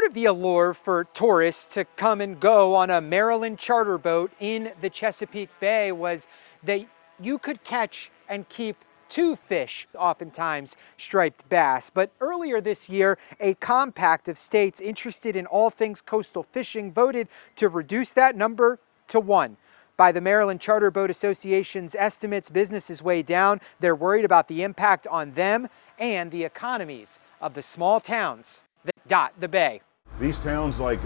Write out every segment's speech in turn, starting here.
Part of the allure for tourists to come and go on a Maryland charter boat in the Chesapeake Bay was that you could catch and keep two fish, oftentimes striped bass. But earlier this year, a compact of states interested in all things coastal fishing voted to reduce that number to one. By the Maryland Charter Boat Association's estimates, business is way down. They're worried about the impact on them and the economies of the small towns that dot the bay. These towns like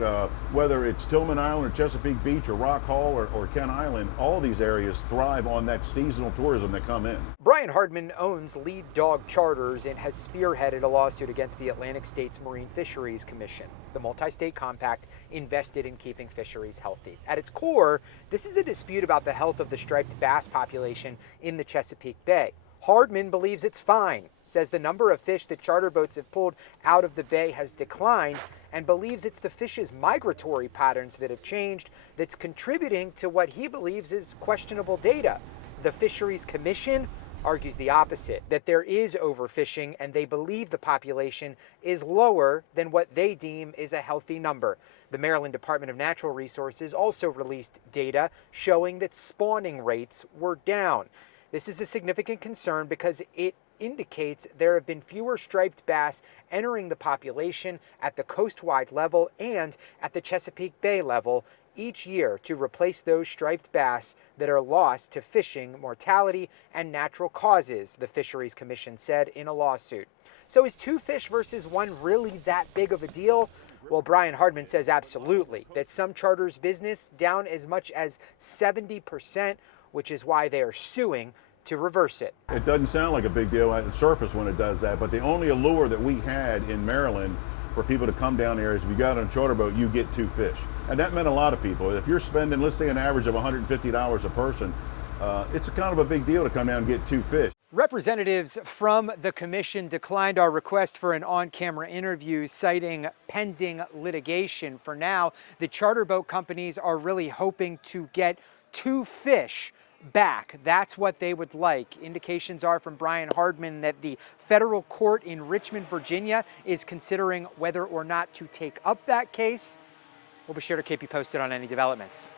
whether it's Tillman Island or Chesapeake Beach or Rock Hall or Kent Island, all these areas thrive on that seasonal tourism that come in. Brian Hardman owns Lead Dog Charters and has spearheaded a lawsuit against the Atlantic States Marine Fisheries Commission, the multi-state compact invested in keeping fisheries healthy. At its core, this is a dispute about the health of the striped bass population in the Chesapeake Bay. Hardman believes it's fine, says the number of fish that charter boats have pulled out of the bay has declined, and believes it's the fish's migratory patterns that have changed that's contributing to what he believes is questionable data. The Fisheries Commission argues the opposite, that there is overfishing and they believe the population is lower than what they deem is a healthy number. The Maryland Department of Natural Resources also released data showing that spawning rates were down. This is a significant concern because it indicates there have been fewer striped bass entering the population at the coast-wide level and at the Chesapeake Bay level each year to replace those striped bass that are lost to fishing mortality and natural causes, the Fisheries Commission said in a lawsuit. So is two fish versus one really that big of a deal? Well, Brian Hardman says absolutely, that some charters business down as much as 70%, which is why they are suing to reverse it. It doesn't sound like a big deal at the surface when it does that, but the only allure that we had in Maryland for people to come down here is if you got on a charter boat, you get two fish. And that meant a lot of people. If you're spending, let's say, an average of $150 a person, it's a kind of a big deal to come down and get two fish. Representatives from the commission declined our request for an on-camera interview, citing pending litigation. For now, the charter boat companies are really hoping to get two fish back. That's what they would like. Indications are from Brian Hardman that the federal court in Richmond, Virginia is considering whether or not to take up that case. We'll be sure to keep you posted on any developments.